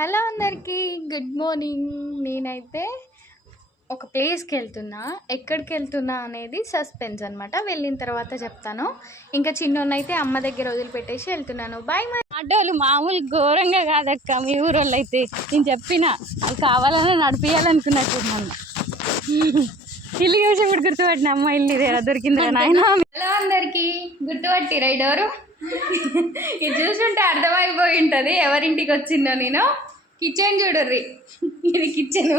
Hello అందరికీ good morning. నేనైతే ఒక ప్లేస్కి వెళ్తున్నా. ఎక్కడికి వెళ్తున్నా అనేది సస్పెన్స్ అనమాట. వెళ్ళిన తర్వాత చెప్తాను. ఇంకా చిన్నోన్నైతే అమ్మ దగ్గర వదిలిపెట్టేసి వెళ్తున్నాను. బాయ్. ఆటోలు మామూలు ఘోరంగా కాదక్క మీ ఊరోళ్ళు అయితే. నేను చెప్పిన అది కావాలని నడిపించాలనుకున్నట్టున్నాను. ఇల్లు చూసి ఇప్పుడు గుర్తుపట్టిన అమ్మ ఇల్లు ఇదేరా దొరికిందిరా నాయన. హలో అందరికీ గుర్తుపట్టిరా ఈ డోరు. ఇది చూసుంటే అర్థమైపోయి ఉంటుంది ఎవరింటికి వచ్చిందో నేను. కిచెన్ చూడర్రి, ఇది కిచెన్.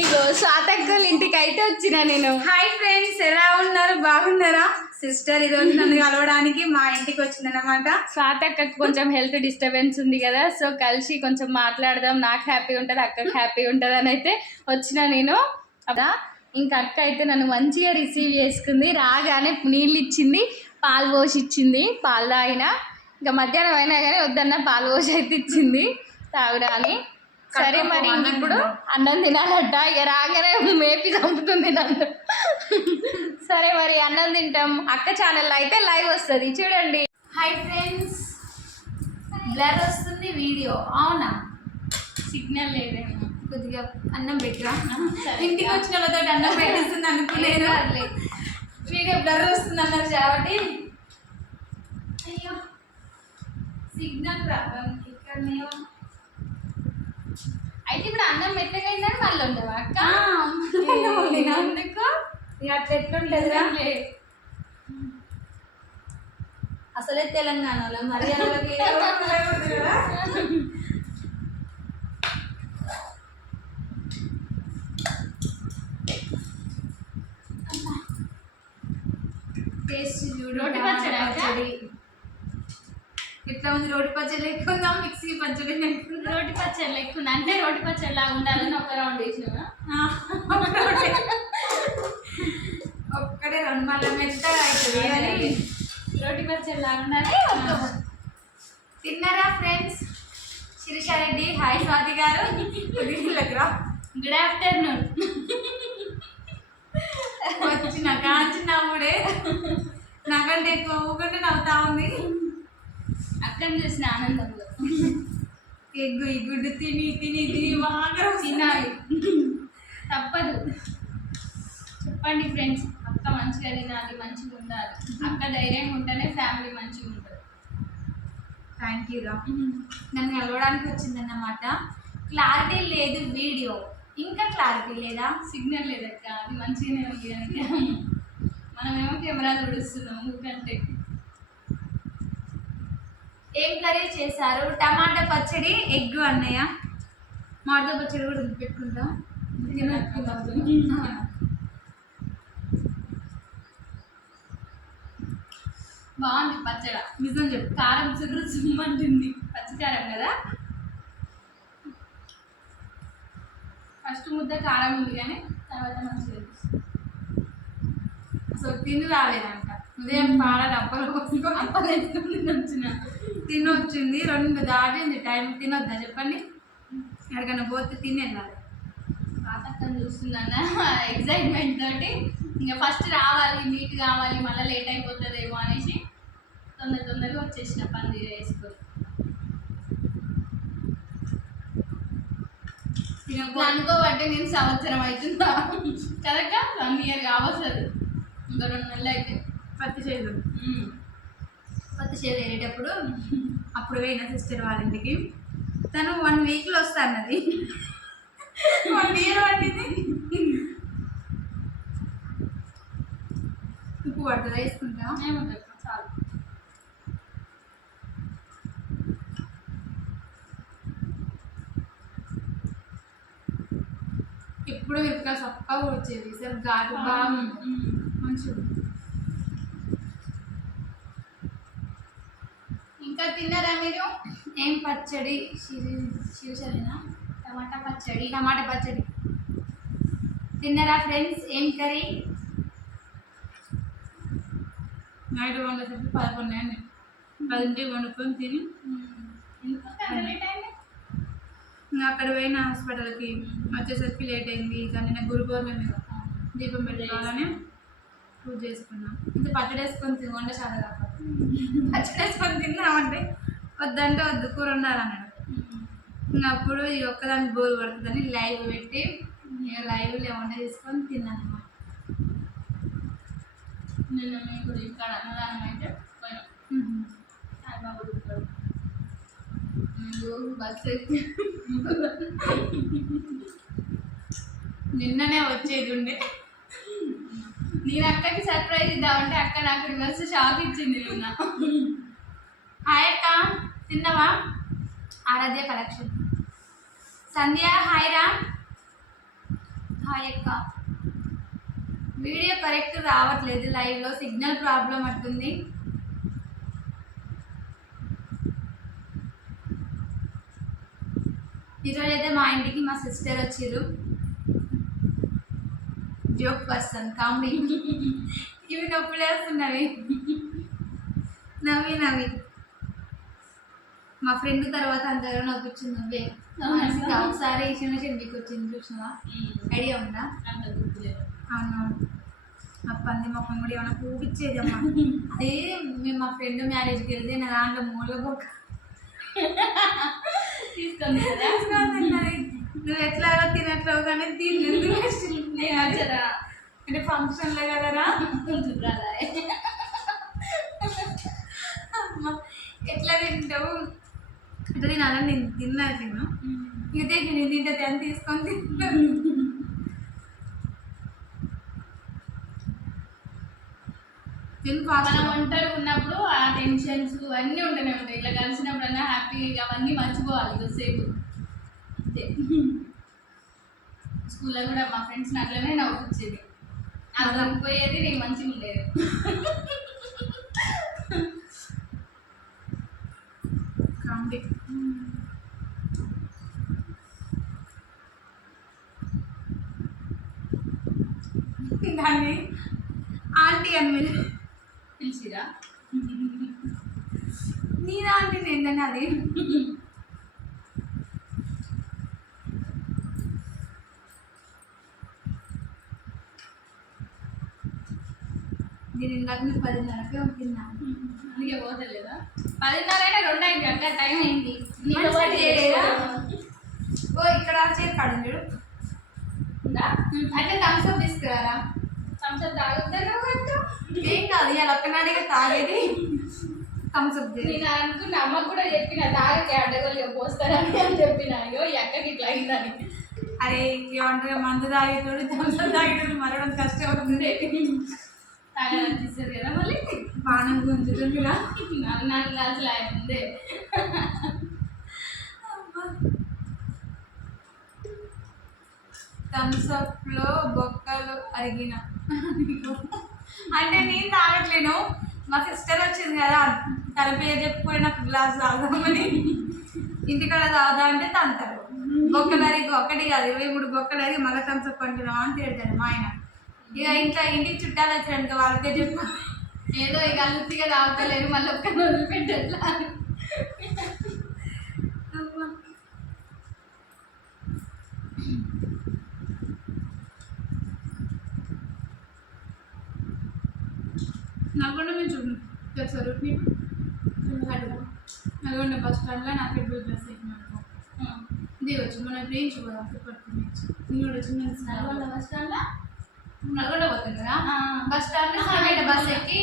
ఇగో స్వాతక్కల ఇంటికి అయితే వచ్చిన నేను. హాయ్ ఫ్రెండ్స్, ఎలా ఉన్నారు? బాగున్నారా? సిస్టర్ ఈరోజు నన్ను కలవడానికి మా ఇంటికి వచ్చిందన్నమాట. స్వాతక్కకు కొంచెం హెల్త్ డిస్టర్బెన్స్ ఉంది కదా, సో కలిసి కొంచెం మాట్లాడదాం. నాకు హ్యాపీ ఉంటుంది, అక్కకి హ్యాపీ ఉంటుంది అని అయితే వచ్చిన నేను. అదా ఇంకా అక్క అయితే నన్ను మంచిగా రిసీవ్ చేసుకుంది. రాగానే నీళ్ళు ఇచ్చింది, పాలు పోసి ఇచ్చింది. పాలు తాగిన. ఇంకా మధ్యాహ్నం అయినా కానీ వద్దన్న పాలు పోసి అయితే ఇచ్చింది తాగురా అని. సరే మరి ఇప్పుడు అన్నం తినాలట. ఇక రాగానే మేపి చంపుతుంది నన్ను. సరే మరి అన్నం తింటాం. అక్క ఛానల్లో అయితే లైవ్ వస్తుంది చూడండి. హాయ్ ఫ్రెండ్స్, బ్లర్ వస్తుంది వీడియో. అవునా? సిగ్నల్ లేదేమో. కొద్దిగా అన్నం పెట్టరా. ఇంటికి వచ్చిన వాళ్ళతో అన్నం పెట్టిస్తుంది అనుకోలేదు. వీడియో బ్లర్ వస్తుంది అన్నారు కాబట్టి. అయ్యో సిగ్నల్ ప్రాబ్లం ఇక్కడనే. అయితే ఇప్పుడు అన్నం మెత్తగైందని మళ్ళీ ఉండవా అక్క? ఎందుకు ఇక అట్లా ఎట్లుంటుందిరా. అసలే తెలంగాణలో మరి టేస్ట్ చూడు. రోటి పచ్చడి ఎట్లా ఉంది? రోటి పచ్చడి లేకుండా మిక్సీ పచ్చడి లేకుండా. రోటి పచ్చడి లేకుండా అంటే రోటి పచ్చడి లాగా ఉండాలని ఒక రౌండ్ వేసినావా? ఒక్కడే రెండు మళ్ళీ మెత్తగా అవుతుంది కానీ రోటి పచ్చడి లాగా ఉండాలి. తిన్నారా ఫ్రెండ్స్? శిరీషారెడ్డి హాయ్. స్వాతి గారు గుడ్ ఆఫ్టర్నూన్. వచ్చిన కాంచినప్పుడే నాకంటే ఎక్కువ ఊకంటే నవ్వుతా ఉంది. అక్కని చూసిన ఆనందంలో ఎగ్గు ఈ గుడ్డు తిని తిని తిని బాగా తినాలి, తప్పదు. చెప్పండి ఫ్రెండ్స్, అక్క మంచిగా తినాలి, మంచిగా ఉండాలి. అక్క ధైర్యంగా ఉంటేనే ఫ్యామిలీ మంచిగా ఉంటుంది. థ్యాంక్ యూ రా. నన్ను కలవడానికి వచ్చిందన్నమాట. క్లారిటీ లేదు వీడియో, ఇంకా క్లారిటీ లేదా? సిగ్నల్ లేదక్క, అది మంచిగానే ఉంది కనుక మనమేమో కెమెరా చూడుస్తున్నాం ఊకంటే. ఏం కర్రీ చేశారు? టమాటా పచ్చడి, ఎగ్ అన్నయ్య. మామిడికాయ పచ్చడి కూడా పెట్టుకుంటా. బాగుంది పచ్చడి. నిజం చెప్పు. కారం చుర్రు చుమ్మంటుంది. పచ్చికారం కదా. ఫస్ట్ ముద్ద కారం ఉంది కానీ తర్వాత మంచిగా అసలు తిని రాలేదంట. ఉదయం పాల అప్పలు అప్పలేసుకుని వచ్చిన తినొచ్చింది. 2 దాటింది టైం. తినొద్దా చెప్పండి? ఎక్కడికైనా పోతే తిని వెళ్ళాలి. పాతక్కని చూస్తుందన్న ఎగ్జైట్మెంట్ తోటి ఇంకా ఫస్ట్ రావాలి, మీట్ కావాలి, మళ్ళీ లేట్ అయిపోతుందేమో అనేసి తొందరగా వచ్చేసిన పని వేసుకొని. అనుకోబట్టే నేను సంవత్సరం అవుతుందా కదక్క? 1 ఇయర్ కావస్తుంది, ఇంకా 2 నెలలు అయితే. పత్తి చేదు వెళ్ళేటప్పుడు అప్పుడు పోయిన సిస్టర్ వాళ్ళ ఇంటికి. తను 1 వీక్లో వస్తా అన్నది. 1 ఇయర్ పట్టింది. ఉప్పు పడుతుందా? వేసుకుంటా. ఏముంటుంది చాలు. ఎప్పుడు మిరపకాయ చక్కగా వచ్చేది. సార్ ఘాటు బాగా మంచిగా. ఇంకా తిన్నారా మీరు? ఏం పచ్చడి? శివశరేనా? టమాటా పచ్చడి. టమాటా పచ్చడి తిన్నారా ఫ్రెండ్స్? ఏం కర్రీ? నైట్ వండేసరికి 11 అయింది. 10కి వండుకొని తిని ఇంకా అక్కడ పోయిన హాస్పిటల్కి వచ్చేసరికి లేట్ అయింది. ఇక నిన్న గురు పౌర్ణమి మీద దీపం పెట్టుకోవాలని పూజ చేసుకున్నాం. ఇంకా పచ్చడి వేసుకొని వంట చాలా కాకపోతే పచ్చడి వేసుకొని తిన్నామంటే వద్దంటే వద్దు, కూర ఉండాలన్నాడు. ఇంకా అప్పుడు ఈ ఒక్కదానికి బోర్ పడుతుందని లైవ్ పెట్టి ఇక లైవ్లో వంట చేసుకొని తిన్నాను అన్నమాట. నిన్న మేము కూడా ఇక్కడ అన్నదానం అయితే పోయినాం. సాయిబాబా గుడికాడ. బస్సు ఎక్కి నిన్ననే వచ్చేది ఉండే. నేను అక్కకి సర్ప్రైజ్ ఇద్దామంటే అక్క నాకు రివర్స్ షాక్ ఇచ్చింది నిన్న. హాయ్ అక్క, తిన్నావా? ఆరాధ్య కలెక్షన్. సంధ్య హాయ్ రా. హాయ్ అక్క. వీడియో కరెక్ట్ రావట్లేదు, లైవ్లో సిగ్నల్ ప్రాబ్లం అంటుంది. ఈరోజు అయితే మా ఇంటికి మా సిస్టర్ వచ్చిర్రు. Joke person, comedy. ఇవి నొప్పులు వేస్తున్నవి నవ్వి నవ్వి. మా ఫ్రెండ్ తర్వాత అందరూ నవ్వించింది నువ్వే. మనిషికి ఒకసారి చిన్న చెందికి వచ్చింది చూసినావా? ఐడియా ఉందా? అంత గుర్తులేదు. అవునవును. ఆ పంది మొక్కం కూడా ఏమైనా పూగిచ్చేది అమ్మా. అదే మేము మా ఫ్రెండ్ మ్యారేజ్కి వెళ్తే నా దాంట్లో మూల బొక్క తీసుకొని నువ్వు ఎట్లాగో తినట్లేవు కానీ దీన్ని నచ్చరా అంటే ఫంక్షన్లో కదరా. అమ్మ ఎట్లా తింటావు అంటే నేను అలా నేను తిన్నా ఇదే నేను తింటే అని తీసుకొని తింటాను. మనం ఒంటరి ఉన్నప్పుడు ఆ టెన్షన్స్ అన్నీ ఉంటూనే ఉంటాయి. ఇట్లా కలిసినప్పుడన్నా హ్యాపీ అవన్నీ మర్చిపోవాలి కొద్దిసేపు అంతే. స్కూల్లో కూడా మా ఫ్రెండ్స్ని అట్లనే నవ్వుకొచ్చేది. అలా పోయేది నేను మంచిగా ఉండేది. కామెడీ. దాన్ని ఆంటీ అని పిలిచిరా నేను ఆంటీ ఏంటని అది నేను ఇందాక 10:30కే తిన్నాను. అందుకే పోతలేదా? 10:30 అయినా 2 అయింది అక్క, టైం అయింది. ఓ ఇక్కడ చేతి కాడు చూడు. అంటే థమ్స్అప్ తీసుకురారా? థమ్స్అప్ తాగుతాను. ఏం కాదు, ఇలా ఒక్కనాడిగా తాగేది థమ్స్అప్. నేను అనుకున్న అమ్మకు కూడా చెప్పిన తాగకి అడ్డగోలుగా పోస్తానని అని చెప్పిన. అయ్యో ఈ అక్కకి ఇట్లా అయిందని. అరే ఏమంటారు, మందు తాగేటోడు థమ్స్అప్ తాగేటోడు మరవడం కష్టం అవుతుంది. తాగాలనిపిస్తుంది కదా మళ్ళీ. పానం గుంజుతుందిగా. 4 గ్లాసులు ఆయన ముందే. థమ్స్అప్లో బొక్కలు అరిగిన అంటే నేను తాగట్లేను, మా సిస్టర్ వచ్చింది కదా తన పేరు చెప్పుకొని నాకు గ్లాస్ తాగుదామని. ఇంటికాడ తాగుదా అంటే తంతారు. బొక్కలు అరిగి ఒకటి కాదు 23 బొక్కలు అరిగి మళ్ళీ థమ్స్అప్ అంటున్నావు అని తిడతారు మా ఆయన. ఇక ఇంటికి చుట్టాలు వచ్చారనుక వాళ్ళకే చెప్పు. ఏదో ఇక అలుతిగా తాగుతలేరు మళ్ళీ ఒక్కరిని వదిలిపెట్టట్లా. నల్గొండ మీద చూడు తెలుసా రూట్ మీకు? నల్గొండ బస్ స్టాండ్లో నాకు ఎప్పుడు బస్ ఎక్కినాను దిగొచ్చు. మన ట్రైన్స్ కూడా పట్టుకుని నేను కూడా చిన్న నల్గొండ బస్ స్టాండ్లో నల్గొండ పోతుంది కదా బస్ స్టాండ్లో సూర్యపేట బస్ ఎక్కి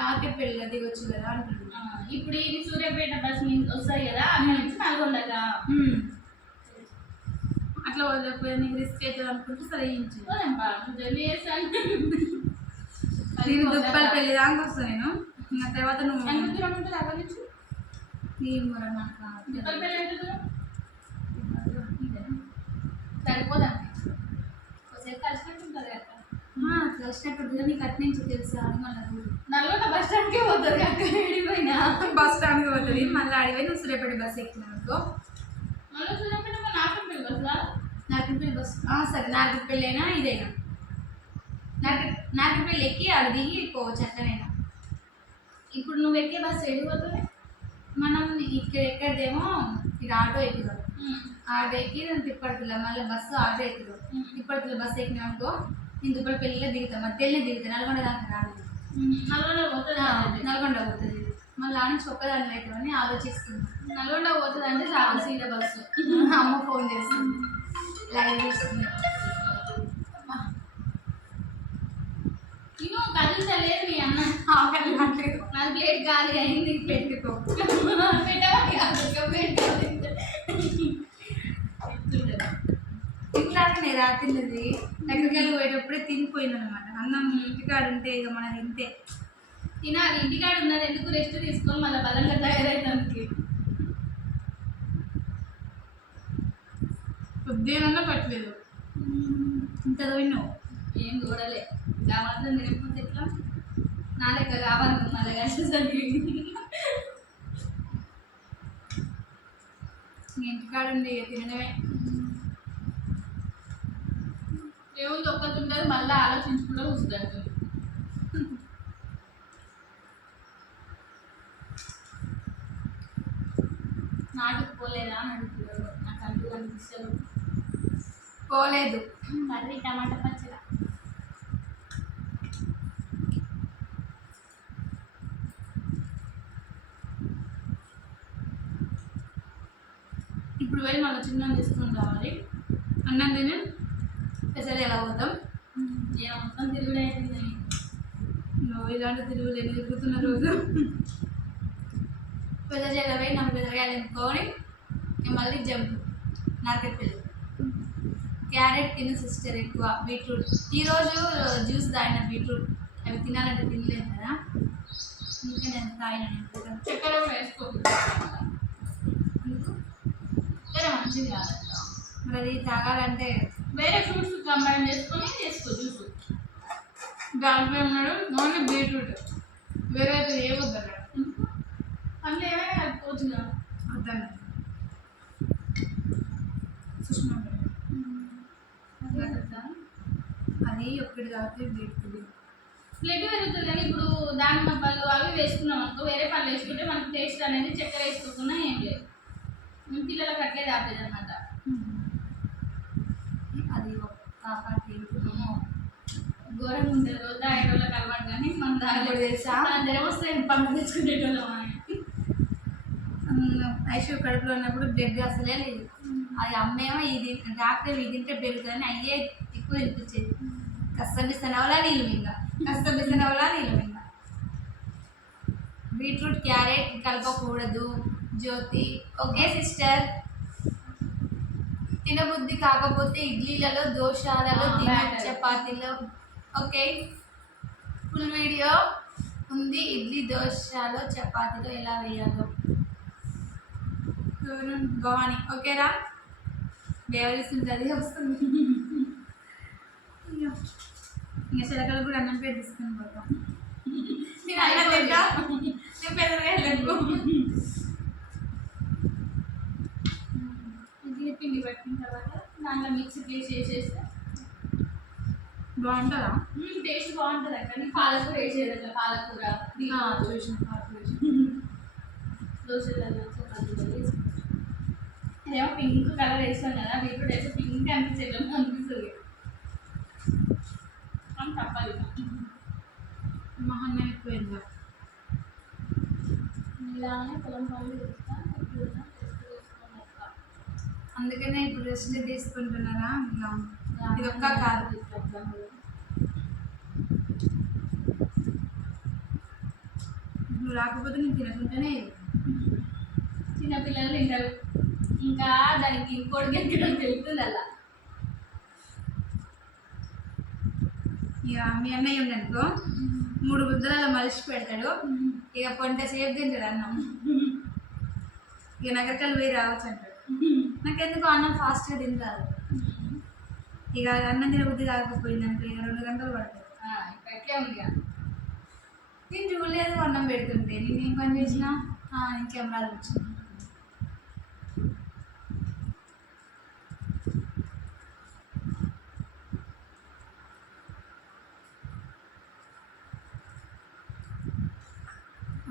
నార్కెట్పల్లిలో దిగొచ్చు కదా అంటున్నాను. ఇప్పుడు ఇది సూర్యాపేట బస్ వస్తాయి కదా, అక్కడ నుంచి నల్గొండగా అట్లా వదిలేకపోతే నీకు రిస్క్ అవుతుంది అనుకుంటే సరే జర్నీ చేస్తాను. నేను దుప్పలు పెళ్ళి దాకా వస్తాను నేను. ఇంకా తర్వాత నువ్వు ఎంత దూరం ఉంటుంది అక్కడ నుంచి? నేను కూడా నాకు దుప్పలపల్లి ఎంత దూరం? సరిపోదా? ఒకసారి కలిసినట్టుంటుంది అక్కడ. కలిసినట్టు నీకు అటు నుంచి తెలుసా మళ్ళీ నల్గొండ బస్ స్టాండ్కే పోతుంది అక్కడ వెళ్ళిపోయినా. బస్ స్టాండ్కి పోతుంది మళ్ళీ అడిపోయి నువ్వు సూర్యాపేట బస్ ఎక్కినావు అనుకో. మళ్ళీ సూర్యాపేట నాగంపల్లి బస్సులా? నాగంపల్లి బస్ సరే నాగంపల్లి అయినా ఇదైనా నాగంపల్లి ఎక్కి ఆడ దిగి పోవచ్చు ఎక్కడైనా. ఇప్పుడు నువ్వు ఎక్కే బస్సు వెళ్ళిపోతుంది. మనం ఇక్కడ ఎక్కడదేమో ఇది ఆటో ఎక్కుదాం. ఆటో ఎక్కి నేను తిప్పడుతున్నా మళ్ళీ బస్సు ఆటో ఎక్కుదాం. తిప్పడుతున్నా బస్సు ఎక్కినా అనుకో నేను దుప్పటి పెళ్ళిలో దిగుతాం. మరి తెల్లి దిగుతాను నల్గొండ దాకా రాదు. నల్గొండ పోతుంది. నల్గొండ పోతుంది మళ్ళీ ఆ నుంచి ఒక్కదాన్ని అవుతామని ఆలోచిస్తున్నాను. నల్గొండ పోతుంది అంటే చాలా సీదా బస్సు. అమ్మ ఫోన్ చేస్తుంది, లైవ్ చేస్తుంది. నేను కదిలించలేదు మీ అన్న. కదిలేదు, నా ప్లేట్ గాలి అయింది. పెట్టుకో ఇంట్లానే రాత్రిది దగ్గరికి వెళ్ళి పోయేటప్పుడే తినిపోయింది అనమాట. అన్నం ఇంటికాడు ఉంటే ఇక మనం తింటే తినాలి. ఇంటికాడ ఉన్నది ఎందుకు రెస్ట్ తీసుకొని మళ్ళీ బలంగా తయారైతానికి. పొద్దునన్నా పట్టలేదు, ఇంత పోయినావు. ఏం చూడలే, ఇంకా మాత్రం తినకపోతే ఎట్లా? నా లెక్క కావాలి మళ్ళీ కలిసి ఇంటికాడ ఉండి తినడమే. ఏముంది ఒక్కటి ఉంటుంది, మళ్ళీ ఆలోచించుకుంటూ కూర్చుంటాడు. నాటికి పోలేదా అని అడుగుతున్నాడు. నాకు అంటూ కనిపిస్తారు. పోలేదు. కర్రీ టమాటా పచ్చడి. ఇప్పుడు పోయి మళ్ళీ చిన్న తీసుకుని రావాలి. అన్నం తిని పెసలు ఎలా పోతాం? ఏమవుతాం? తిరుగుడు అవుతుంది. నువ్వు ఇలాంటి తిరుగులు ఎన్ని తిరుగుతున్న రోజు. పెద్దజేల పోయి 4 పెద్దగాయలు ఎన్నుకొని మళ్ళీ జంప్ నాకెత్తలేదు. క్యారెట్ తిను సిస్టర్, ఎక్కువ బీట్రూట్. ఈరోజు జ్యూస్ తాగిన బీట్రూట్. అవి తినాలంటే తినలేదు కదా, ఇంకా నేను తాగిన. చక్కెర వేసుకో, చక్కెర మంచిది కాదు. మరి అది తాగాలంటే వేరే ఫ్రూట్స్ కంబైన్ చేసుకొని చేసుకో జ్యూస్. దాంట్లో ఉన్నాడు ఓన్లీ బీట్రూట్, వేరే అయితే ఏ వద్దన్నాడు. అందులో ఏమైనా కలుపుకోవచ్చు కదా. వద్దన్నా సుష్మా అది ఒక్కటి కాబట్టి బీట్రూట్ బ్లడ్ పెరుగుతుంది. కానీ ఇప్పుడు దానిమ్మ పళ్ళు అవి వేసుకున్నాం అనుకో, వేరే పళ్ళు వేసుకుంటే మనకు టేస్ట్ అనేది చక్కెర వేసుకోకుండా ఏం లేదు. పిల్లలకు అట్లే తాపేది అనమాట. అది కాపాటి ఘోరంగా ఉంటుంది. రోజు తాగేటోళ్ళకి అలవాటు, కానీ మనం తాగలేదు తెలుసా. అందరం వస్తే పండుగ తెచ్చుకునేటోళ్ళం అని. ఐషు కడుపులో ఉన్నప్పుడు బ్లడ్ అసలే లేదు. అది అమ్మేమో ఇది డాక్టర్ ఇది తింటే పెరుగుతుందని అయ్యే ఎక్కువ తినిపించేది. కష్టపిస్తనవలా నీళ్ళు మింగ, కష్టపిస్తనవలా నీళ్ళు మింగ. బీట్రూట్ క్యారెట్ కలపకూడదు జ్యోతి. Okay sister. తినబుద్ధి కాకపోతే ఇడ్లీలలో, దోశలలో, చపాతీలో. ఓకే, ఫుల్ వీడియో ఉంది ఇడ్లీ దోశలో చపాతీలో ఎలా వేయాలో. భవాని ఓకేరా, బేవరిస్తుంది అది వస్తుంది. ఇంకా చిలకలు కూడా అన్నం పేరు తీసుకుని పోతాం. నేను అన్నం తింటా, నేను పెద్దగా వెళ్ళకు. ఇది పిండి పట్టిన తర్వాత దాంట్లో మిక్సీ ప్లేస్ చేసేస్తే బాగుంటుందా? టేస్ట్ బాగుంటుంది అక్కడ. పాలకూర వేసేది అట్లా, పాలకూర చూసిన దోశలలో చపాతీలో వేసి ఏమో పింక్ కలర్ వేస్తాం కదా, బీట్రూట్ వేస్తే పింక్ అనిపించేది అనిపిస్తుంది. అని తప్పదు. మహన్నం ఎక్కువైందా? ఇలానే పొలం పనులు చేస్తా, అందుకనే ఇప్పుడు రెస్ట్ తీసుకుంటున్నారా? ఇది ఒక్క కాదు. నువ్వు రాకపోతే నేను తినకుండానే చిన్నపిల్లలు తింటారు. ఇంకా దానికి ఇంకోటి గెంటడం తెలుస్తుంది అలా. ఇక మీ అన్నయ్య ఉందనుకో 3 ముద్దలలో మలిసి పెడతాడు. ఇక పొంట సేపు తింటాడు అన్నం. ఇక నగరకాయలు పోయి రావచ్చు అంటాడు. నాకెందుకు అన్నం ఫాస్ట్గా తింటారు. ఇక అన్నం తినబుద్ధి కాకపోయింది అనుకో ఇక 2 గంటలు పడుతుంది. ఎట్లే ఉంది ఇక నేను చూడలేదు అన్నం పెడుతుంటే. నేను ఏం పని చేసినా ఇంకెమరాలు వచ్చింది.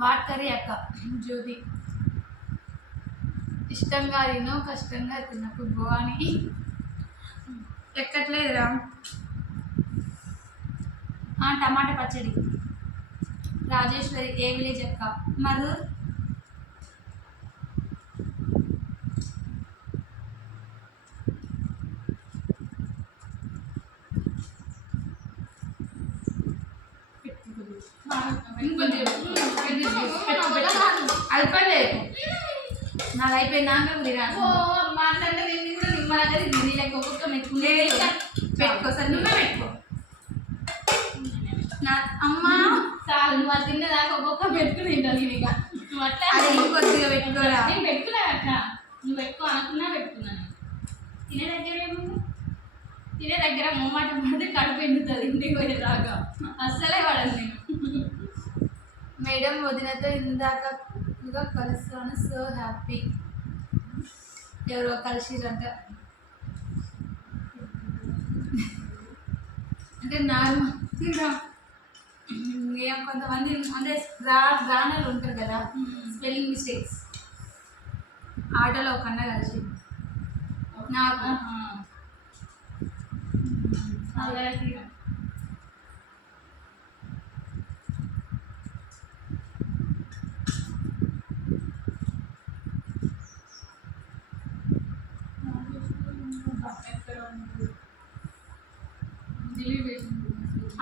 వాట్ కర్రీ అక్క జ్యోతి. ఇష్టంగా తిను, కష్టంగా తినకు భవాని. ఎక్కట్లేదురా. టమాటా పచ్చడి. రాజేశ్వరి ఏ విలేజ్ అక్క? మరూర్. నాది అయిపోయింది దాంట్లో ఓ మాట్లాడితే నేను కూడా నిమ్మలంగా తింది లైక్ ఒక్కొక్క మెచ్చుకుంటే పెట్టుకో సరే నువ్వే పెట్టుకో నా అమ్మ చాలు నువ్వు అది తిన్నదాకా ఒక్కొక్క పెట్టుకుని తింటాను నేను ఇక నువ్వు అట్లా అది కొద్దిగా పెట్టుకోరా నేను పెట్టుకున్నా అక్క నువ్వు పెట్టుకో అనుకున్నా పెట్టుకున్నాను తినే దగ్గర ఏముంది తినే దగ్గర మొమ్మాట పడితే కడుపు ఎండుతుంది ఇంటికి పోయేదాకా అస్సలే పడదు నేను మేడం వదినతో ఇందాక కలుస్తాను సో హ్యాపీ ఎవరో కలిసిరంట అంటే నార్మల్గా కొంతమంది అంటే గ్రానర్లు ఉంటారు కదా స్పెల్లింగ్ మిస్టేక్స్ ఆటోలో ఒక అన్న కలిసి నాకు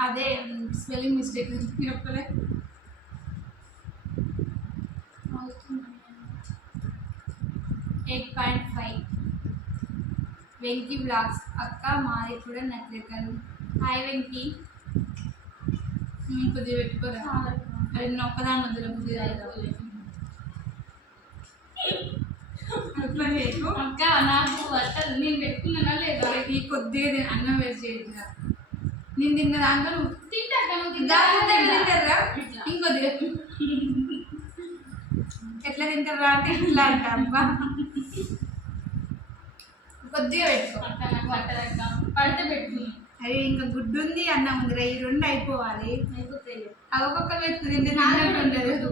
అదే స్పెల్లింగ్ మిస్టేక్ చెప్పలే 8.5 వెంకీ బ్లాగ్స్ అక్క మాది కూడా నచ్చకలు హాయ్ వెంకీ కొద్దిగా పెట్టుకోరా అది నేను ఒక్కదాని మధ్యలో కొద్దిగా అట్లా చేయకు అక్క నాకు అట్టలు నేను పెట్టుకున్నానా లేదా ఈ కొద్దిగా అన్నం వేస్ట్ చేయదు నేను తిన్న దాంట్లో నువ్వు తింటాక నువ్వు తింటారా ఇంకొద్దిగా ఎట్లా తింటారా అంటే ఇట్లా అంట అబ్బా కొద్దిగా పెట్టుకో అక్క నాకు పట్టదక్క పడితే పెట్టుకున్నాను అరే ఇంకా గుడ్డు ఉంది అన్నం ఉంది ఈ రెండు అయిపోవాలి అయిపోతాయి అవి ఒక్కొక్కరు పెట్టుకుని తింటే నాలుగు ఉండదు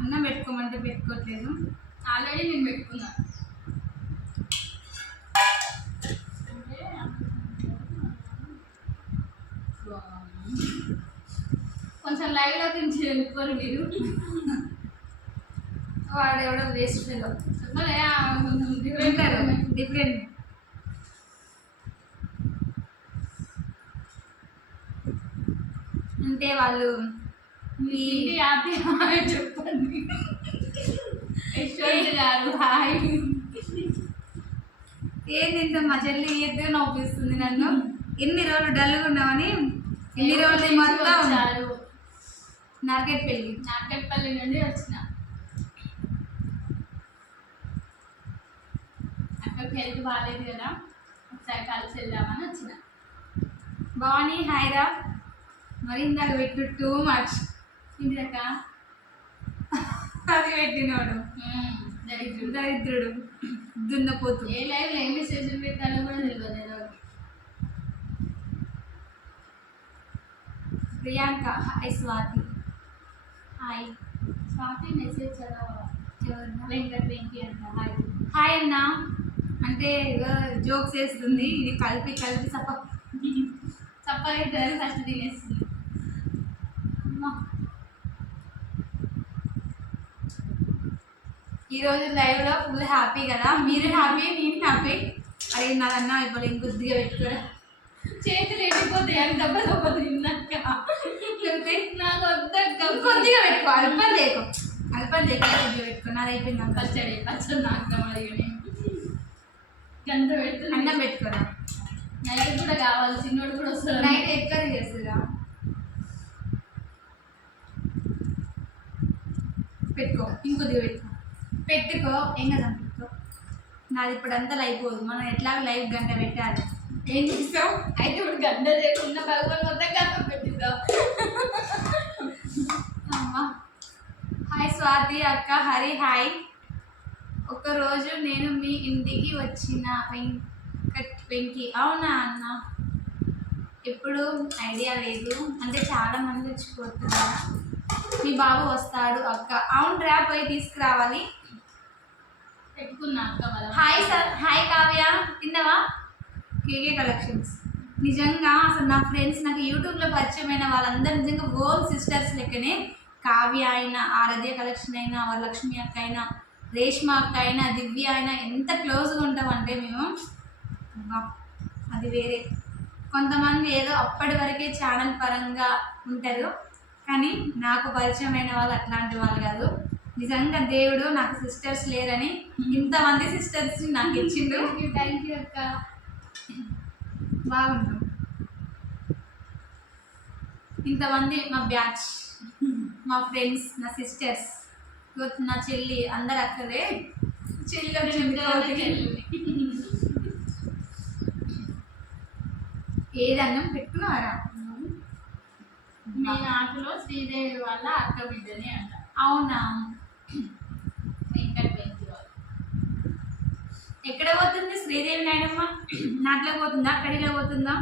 అన్నం పెట్టుకోమంటే పెట్టుకోవట్లేదు ఆల్రెడీ నేను పెట్టుకున్నా కొంచెం లైవ్లో తిని వెళ్ళిపోరు మీరు వాడు ఎవడో వేస్ట్ ఫెలో చెప్పలే డిఫరెంట్ అంటే వాళ్ళు మీ హ్యాపీ హాయ్ చెప్పండి యశ్వంత్ గారు హాయ్ ఏం తింటా మా చెల్లి ఏదో నవ్విస్తుంది నన్ను ఎన్ని రోజులు డల్గా ఉన్నామని ఎన్ని రోజులు మొత్తం నార్కెట్పల్లి నుండి వచ్చిన అక్కడికి హెల్త్ బాగాలేదు కదా ఒకసారి కలిసి వెళ్దామని వచ్చిన బాగుని హాయిరా మరి ఇందాక పెట్టు టూ మచ్ ఇంటిదక్క అది పెట్టినోడు దరిద్రుడు దున్నపోతు ఏ లైవ్లో ఏ మెసేజ్లు పెట్టాలో కూడా తెలియదు ఏదో Priyanka hi Swathi hi Swathi message చదవ వెంకీ అంట హాయ్ హాయ్ అన్న అంటే జోక్స్ వేస్తుంది ఇది కలిపి చప్పగా ఫస్ట్ తినేస్తుంది ఈరోజు లైవ్లో ఫుల్ హ్యాపీ కదా మీరు హ్యాపీ నేను హ్యాపీ అరే నాదన్నా ఇప్పుడు ఇంకొద్దిగా పెట్టుకోరా చేతులు ఎండిపోతాయి అని దెబ్బ తిన్నాక నాకు వద్దక్క కొద్దిగా పెట్టుకో అల్పం చేయకు కొద్దిగా పెట్టుకో నాది అయిపోయింది పచ్చడి నాకు అడిగి గంట పెడుతుంది అన్నం పెట్టుకోరా నైట్ కూడా కావాలి చిన్నోడు కూడా వస్తారు నైట్ ఎట్లా చేస్తుందా పెట్టుకో ఇంకొద్దిగా పెట్టుకో ఏం కదా పెట్టుకో నాది ఇప్పుడు అంతా అయిపోదు మనం ఎట్లా లైవ్ గంట పెట్టాలి ఏం చేస్తావు అయితే ఇప్పుడు గంట చేయకుండా భగవాన్ మొత్తం గంట పెట్టిస్తావు అమ్మా హాయ్ స్వాతి అక్క హరి హాయ్ ఒకరోజు నేను మీ ఇంటికి వచ్చిన వెంకీ అవునా అన్న ఎప్పుడు ఐడియా లేదు అంటే చాలా మంది వచ్చిపోతున్నారు మీ బాబు వస్తాడు అక్క అవును రా పోయి తీసుకురావాలి పెట్టుకున్నా అక్క హాయ్ సార్ హాయ్ కావ్య తిన్నావా కేకే కలెక్షన్స్ నిజంగా అసలు నా ఫ్రెండ్స్ నాకు యూట్యూబ్లో పరిచయమైన వాళ్ళందరూ నిజంగా ఓన్ సిస్టర్స్ లెక్కనే కావ్య అయినా ఆరాధ్య కలెక్షన్ అయినా వరలక్ష్మి అక్క అయినా రేష్మ అక్క అయినా దివ్య అయినా ఎంత క్లోజ్గా ఉంటామంటే మేము అది వేరే కొంతమంది ఏదో అప్పటి వరకే ఛానల్ పరంగా ఉంటారు కానీ నాకు పరిచయమైన వాళ్ళు అట్లాంటి వాళ్ళు కాదు. నిజంగా దేవుడు నాకు సిస్టర్స్ లేరని ఇంతమంది సిస్టర్స్ నాకు ఇచ్చిండు. థ్యాంక్ యూ అక్క. బాగుంటాం ఇంతమంది, మా బ్యాచ్, మా ఫ్రెండ్స్, నా సిస్టర్స్, నా చెల్లి, అందరు అక్కడే. చెల్లి ఏది అన్నం పెట్టుకున్నారా? మీ నాకులో శ్రీదేవి వాళ్ళ అక్క బిడ్డని అంట. అవునా? వెంకట పెంచులో ఎక్కడ పోతుంది శ్రీదేవి నాయనమ్మ? నాట్లో పోతుందా, అక్కడిలో పోతుందా?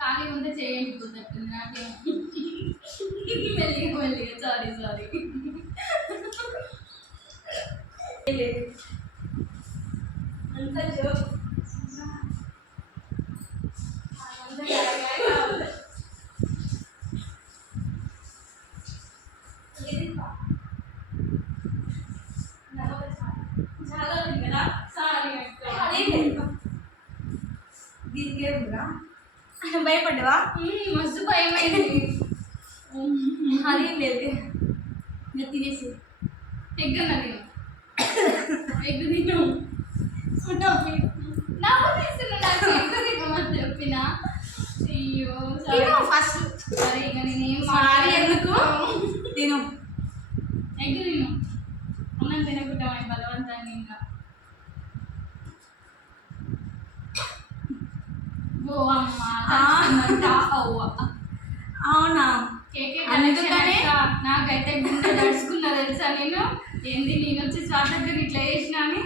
ఖాళీ ఉంటే చేయండి కుదరట్టుంది నాకేమో. మెల్లిగా సారీ అంతా జోక్. చాలా ఉంది కదా. సారీ అక్క. దీనికి ఏముందా? భయపడ్డావా? మస్తు భయమైంది. అదేం లేదు, ఇంకా తినేసి ఎగ్గున్నా నేను ఎగ్గు తిను. నాకు చెప్పిన అయ్యో ఫస్ట్. సరే ఇక నేనేం సారీ ఎందుకు? తిను. ఎగ్గు తిను. అన్నం తినకుండా బలవంతాన్ని ఇంకా. ఓ అమ్మ అవ్వ. అవునా? అందుకనే నాకైతే గుండె దడుచుకున్నా తెలుసా. నేను ఏంది నేను వచ్చి స్వాతంత్రం ఇట్లా చేసినా అని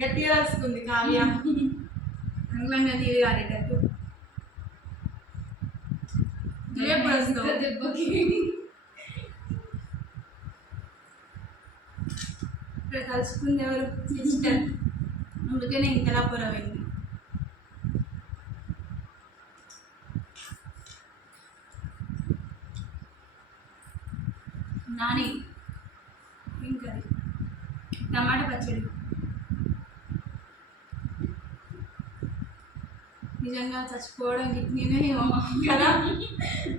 గట్టిగా రాసుకుంది కావ్య. అంగుళంగా నీరు కారేటట్టు. నువ్వెప్పుడు వస్తావు? దెబ్బకి ఇక్కడ కలుసుకుంది ఎవరు? సిస్టర్. అందుకనే ఇంతలా పొరవైంది. నాని ఇంకా టమాటా పచ్చడి. నిజంగా చచ్చిపోవడం నేనేమో కదా.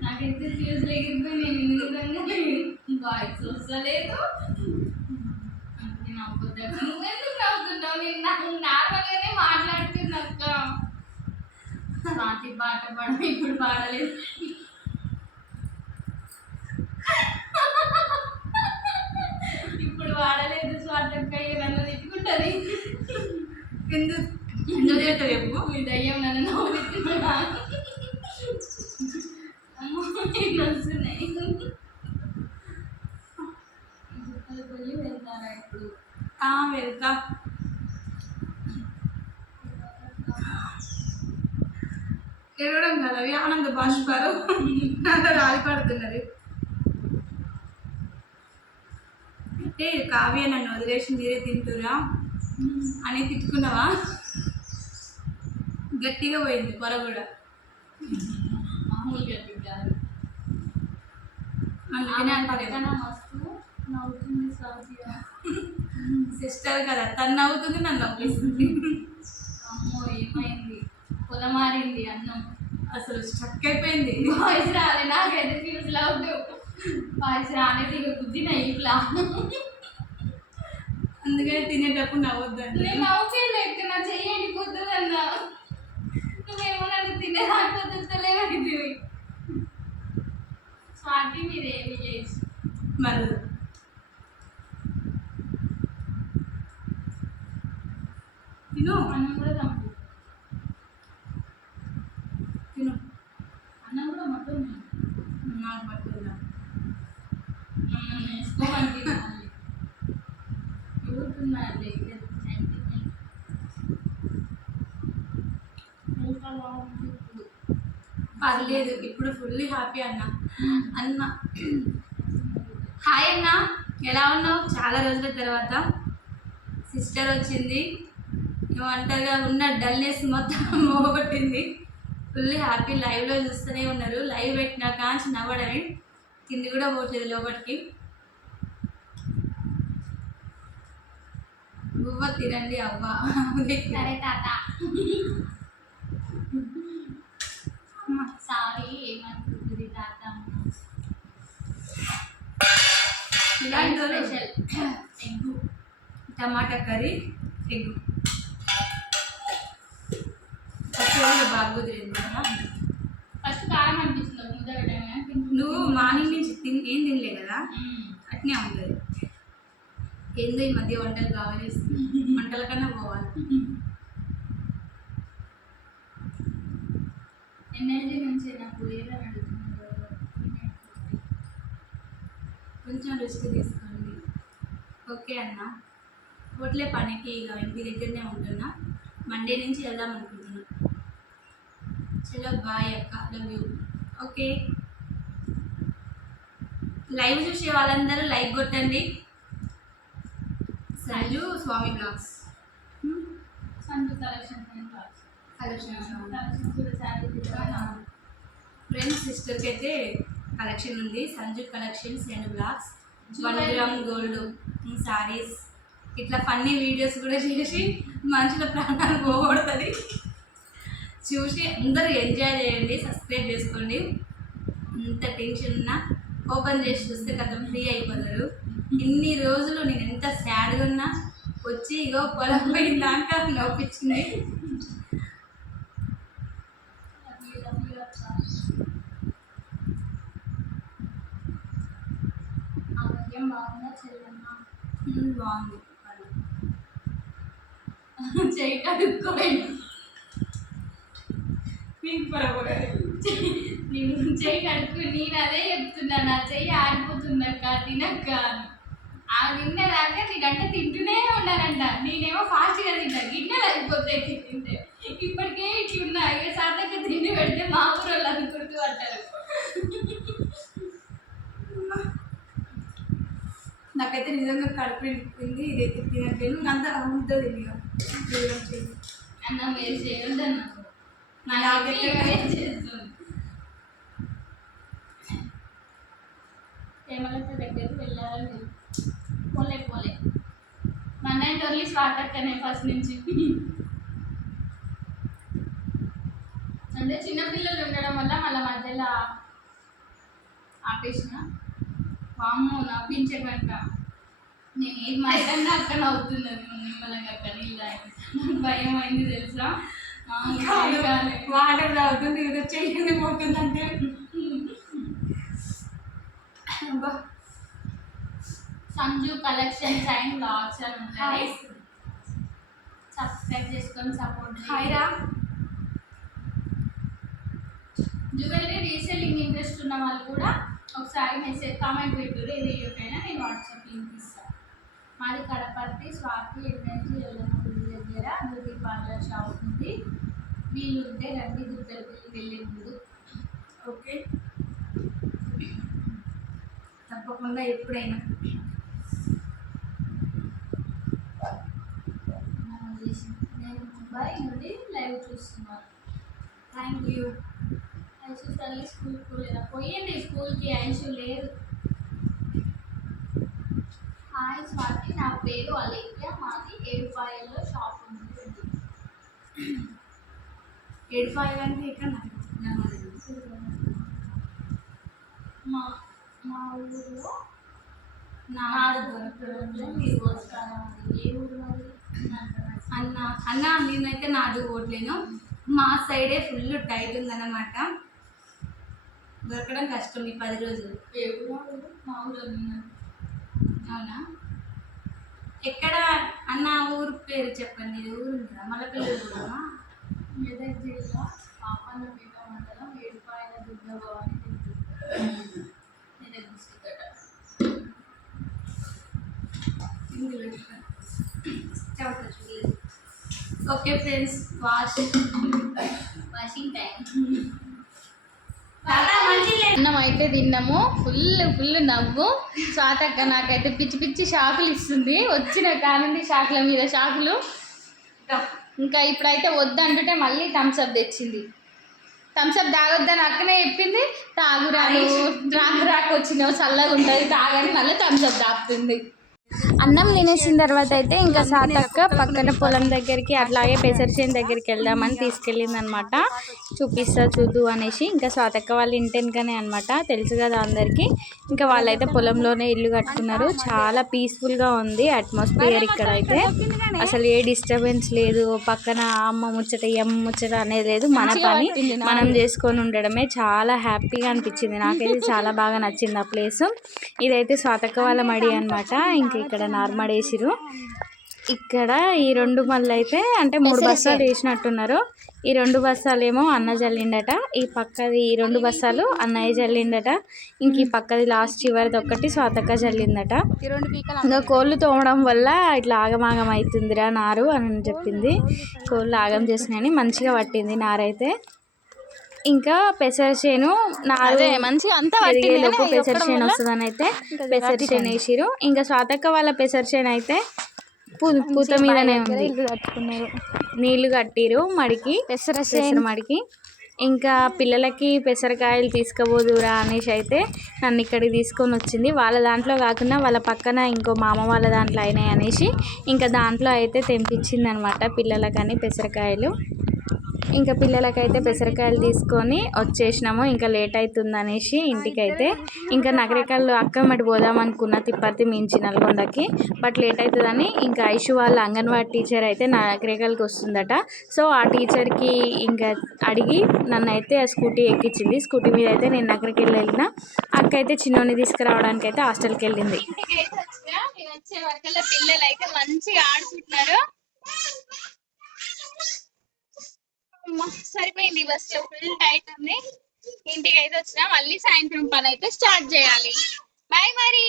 నాకైతే ఫ్యూజ్ లేకపోయి నేను నిజంగా వాయిస్ వస్తలేదు. నువ్వెందుకు నవ్వుతున్నావు? నేను నార్మల్గానే మాట్లాడుతున్నాక. రాతి పాట పాడ ఇప్పుడు పాడలేదు. ఇప్పుడు వాడలేదు. స్వాతంత్రం నన్ను తిట్టుకుంటుంది. ఎందుకు ఎందుకు తింటావు చెప్పు? మీ దయ్యం నన్ను నవ్వు తిట్టుకున్నా. అమ్మో ఇట్లా వస్తున్నాయి. వెళ్తారా ఇప్పుడు? వెళ్తా. ఎడవడం కదా అవి ఆనంద బాష్పాలు రాలి పడుతున్నది. అంటే కావ్య నన్ను వదిలేసి మీరే తింటురా అని తిట్టుకున్నావా? గట్టిగా పోయింది పొర కూడా. మామూలుగా తింటారు. అందుకనే అంటారు మస్తు నవ్వుతుంది సాధ్య. సిస్టర్ కదా, తను నవ్వుతుంది, నన్ను నవ్విస్తుంది. అమ్మో ఏమైంది? పొలమారింది అన్నం. అసలు స్ట్రక్ అయిపోయింది. వాయిస్ రాలే. నాకైతే ఫ్యూజ్ లవ్వు. వాయిస్ రాలేదు. ఇక గుద్దిన ఇట్లా. అందుకని తినేటప్పుడు నవ్వద్దండి. నేను నవ్వుకోలేదు. నా చెయ్యండి కుదరదన్నా. నువ్వేమో నన్ను తినేదాకపోతే స్వాతి మీదే విలేజ్ మరి తిను. అన్నం కూడా తమ్ముడు తిను. అన్నం కూడా మొత్తం నాకు పట్టుకుందా. నన్ను వేసుకోవాలి. ఎవరుతున్నారు? పర్లేదు, ఇప్పుడు ఫుల్లీ హ్యాపీ అన్న. అన్న హాయ్ అన్న, ఎలా ఉన్నావు? చాలా రోజుల తర్వాత సిస్టర్ వచ్చింది. ఏమంటారుగా ఉన్న డల్నెస్ మొత్తం పోగొట్టింది. Fully happy. లైవ్లో చూస్తూనే ఉన్నారు. లైవ్ పెట్టినా కాంచి నవ్వడమే, తిండి కూడా పోవట్లేదు లోపలికి. గువ్వ తినండి అవ్వ. సరే తాత. సారీ ఏమనుకుంటుంది తాత. ఇలాంటి స్పెషల్ ఎగ్గు, టమాటా కర్రీ, ఎగ్. ఫస్ట్ బాగా కుదిరింది కదా. ఫస్ట్ కారం అనిపిస్తుంది ముద్ద పెట్టగానే. నువ్వు మార్నింగ్ నుంచి ఏం తినలే కదా, అట్నే ఉంటుంది. ఏందో ఈ మధ్య వంటలు కావాలి, వంటల కన్నా పోవాలి. ఎనర్జీ నుంచి నాకు ఏదో అడుగుతున్నారు. కొంచెం రెస్ట్ తీసుకోండి. ఓకే అన్న, పోట్లే పనికి ఇక ఇంటి దగ్గరనే ఉంటున్నా. మండే నుంచి వెళ్దాం అనుకుంటున్నా. చలో బాయ్ అక్క, లవ్ యూ. ఓకే, లైవ్ చూసే వాళ్ళందరూ లైక్ కొట్టండి. Sanju Swamy blogs, Sanju collection friends సిస్టర్కి అయితే కలెక్షన్ ఉంది. Sanju collections and blogs, 1 gram gold saris, ఇట్లా ఫన్నీ వీడియోస్ కూడా చేసి మనుషుల ప్రాణాలు పోగొడుతుంది. చూసి అందరూ ఎంజాయ్ చేయండి, సబ్స్క్రైబ్ చేసుకోండి. ఎంత టెన్షన్ ఉన్నా ఓపెన్ చేసి చూస్తే కథం ఫ్రీ అయిపోతారు. ఇన్ని రోజులు నేను ఎంత సాడ్గా ఉన్నా వచ్చి ఇగో పొలం పోయిందాక నవ్వుపించింది. ఆరోగ్యం బాగుందా చెల్లెమ్మ? బాగుంది. చెయ్యి కడుక్కోండి. నేను చెయ్యి కడుక్కు, నేను అదే చెప్తున్నా, నా చెయ్యి ఆడిపోతుందక్క తినక్క అని. ఆ తిన్నదాకా నేనంటే తింటూనే ఉన్నానంట. నేనేమో ఫాస్ట్గా తింటా, గిన్నెలు అయిపోతాయి తింటే. ఇప్పటికే ఇట్లున్నా, ఇక సాధక తిండి పెడితే మా ఊరు వాళ్ళు అనుకుంటూ అంటారు. నాకైతే నిజంగా కడుపు నిండింది. ఇదైతే తినట్లేదు, అంత ఉంటుంది. అన్నం వేరు చేయొద్దు అన్నారు. హేమలత దగ్గరికి వెళ్ళాలని పోలే మన ఓన్లీ స్వాతక్కనే ఫస్ట్ నుంచి. అంటే చిన్నపిల్లలు ఉండడం వల్ల మళ్ళీ మధ్యలో ఆపేసిన. వామ్మో నవ్వించకంట, నేను ఏది మాట్లాడినా అక్క నవ్వుతున్నది. నిమ్మలంగా అక్క నీళ్ళు నాకు భయం అయింది తెలుసా. వాటర్ తాగుతుంది, ఇది చెయ్యండి పోతుందంటే. సంజు కలెక్షన్స్ అండ్ బ్లాగ్స్ అని ఉంటాయి, సబ్స్క్రైబ్ చేసుకొని సపోర్ట్. హాయ్రా. జ్యువెలరీ రీసేలింగ్ ఇంట్రెస్ట్ ఉన్న వాళ్ళు కూడా ఒకసారి మెసేజ్ కామెంట్ పెట్టుర్రు. ఏ వీడియోకైనా నేను వాట్సాప్ లింక్ ఇస్తాను. మాది కడపర్తి స్వాతి ఎన్ఎన్జీ ఎల్లమ్మ గుడి దగ్గర బ్యూటీ పార్లర్ షాప్ ఉంది. వీళ్ళు ఉంటే రండి, దుద్దలపల్లి వెళ్ళే ముందు. ఓకే, తప్పకుండా ఎప్పుడైనా. నేను ముంబై నుండి లైవ్ చూస్తున్నాను. Thank you. ఐషు తల్లి స్కూల్కి పోలేదా? పోయింది స్కూల్కి, ఐషు లేదు. హాయ్ స్వాతి, నా పేరు అలేఖ్య, మాది ఏడుపాయల్లో షాప్ ఉంది. ఏడుపాయలు అంటే ఇక్కడ మా ఊరిలో నాడు దొరకడంలో మీరు వస్తారా? ఏ ఊరు మరి? అన్న నేనైతే నాడు ఓట్లేను. మా సైడే ఫుల్ టైట్ ఉందన్నమాట, దొరకడం కష్టం ఈ 10 రోజులు. ఏ ఊరు? మా ఊరు. అవునా? ఎక్కడ అన్న ఊరు పేరు చెప్పండి. ఊరు ఉందా? మల్లపల్లి ఊరుమా? మెదక్ జిల్లా పాపన్నపేట మండలం ఏడుపాయల దుర్గభవాని టెంపుల్, మెదక్ డిస్ట్రిక్ట్ అట. Okay friends, washing time. అన్నం అయితే తిన్నాము. ఫుల్ నవ్వు. స్వాతక్క నాకైతే పిచ్చి పిచ్చి షాకులు ఇస్తుంది. వచ్చిన కానుండి షాకుల మీద షాకులు. ఇంకా ఇప్పుడైతే వద్దంటుంటే మళ్ళీ థమ్స్అప్ తెచ్చింది. థమ్స్అప్ తాగొద్దని అక్కనే చెప్పింది. తాగురాకు వచ్చినావు, చల్లగా ఉంటుంది తాగని మళ్ళీ థమ్స్అప్ తాగుతుంది. అన్నం తినేసిన తర్వాత అయితే ఇంకా సాతక్క పక్కన పొలం దగ్గరికి అట్లాగే పెసర చేను దగ్గరికి వెళ్దామని తీసుకెళ్ళింది అనమాట. చూపిస్తా చూద్దు అనేసి. ఇంకా సాతక్క వాళ్ళ ఇంటెనకనే అనమాట, తెలుసు కదా అందరికి. ఇంకా వాళ్ళైతే పొలంలోనే ఇల్లు కట్టుకున్నారు. చాలా పీస్ఫుల్గా ఉంది అట్మాస్ఫియర్ ఇక్కడ అయితే. అసలు ఏ డిస్టర్బెన్స్ లేదు, పక్కన అమ్మ ముచ్చట అమ్మ ముచ్చట అనేది లేదు. మన పని మనం చేసుకొని ఉండడమే. చాలా హ్యాపీగా అనిపించింది నాకైతే, చాలా బాగా నచ్చింది ఆ ప్లేస్. ఇదైతే సాతక్క వాళ్ళ మడి అనమాట. ఇంకా ఇక్కడ నార్మల్ వేసిరు. ఇక్కడ ఈ 2 మళ్ళీ అయితే అంటే 3 బస్తాలు వేసినట్టున్నారు. ఈ 2 బస్తాలు ఏమో అన్న జల్లిండట, ఈ పక్కది ఈ 2 బస్తాలు అన్నయ్య జల్లిండట, ఇంక ఈ పక్కది లాస్ట్ చివరిది ఒక్కటి స్వాతక్క జల్లిందట. ఇంకా కోళ్ళు తోమడం వల్ల ఇట్లా ఆగమాగం అవుతుందిరా నారు అని చెప్పింది. కోళ్ళు ఆగం చేసినాయని మంచిగా పట్టింది నారైతే. ఇంకా పెసర చేను నారు మంచిగా అంతా పెసర చేను వస్తుందని అయితే పెసర చేను వేసిరు. ఇంకా స్వాతక్క వాళ్ళ పెసర చేను అయితే పూత మీదనే ఉంది. నీళ్లు కట్టిరు మడికి, పెసర మడికి. ఇంకా పిల్లలకి పెసరకాయలు తీసుకుపోదురా అనేసి అయితే నన్ను ఇక్కడికి తీసుకొని వచ్చింది. వాళ్ళ దాంట్లో కాకుండా వాళ్ళ పక్కన ఇంకో మామ వాళ్ళ దాంట్లో అయినాయి అనేసి ఇంకా దాంట్లో అయితే తెంపించింది అనమాట పిల్లలకని పెసరకాయలు. ఇంకా పిల్లలకైతే పెసరకాయలు తీసుకొని వచ్చేసినాము. ఇంకా లేట్ అవుతుంది అనేసి ఇంటికైతే. ఇంకా నగరికల్లు అక్కమ్మటి పోదాం అనుకున్న తిప్పర్తి మించి నల్గొండకి, బట్ లేట్ అవుతుందని ఇంకా ఐషు వాళ్ళ అంగన్వాడీ టీచర్ అయితే నగరికల్కి వస్తుందట. సో ఆ టీచర్కి ఇంకా అడిగి నన్ను అయితే ఆ స్కూటీ ఎక్కించింది. స్కూటీ మీద అయితే నేను నగరికల్ వెళ్ళిన. అక్క అయితే చిన్నోని తీసుకురావడానికి అయితే హాస్టల్కి వెళ్ళింది. పిల్లలు అయితే మంచిగా ఆడుకుంటున్నారు. సరిపోయింది, బస్ ఫుల్ టైట్ ఉంది. ఇంటికి అయితే వచ్చినా, మళ్ళీ సాయంత్రం పని అయితే స్టార్ట్ చేయాలి. బాయ్ మరి.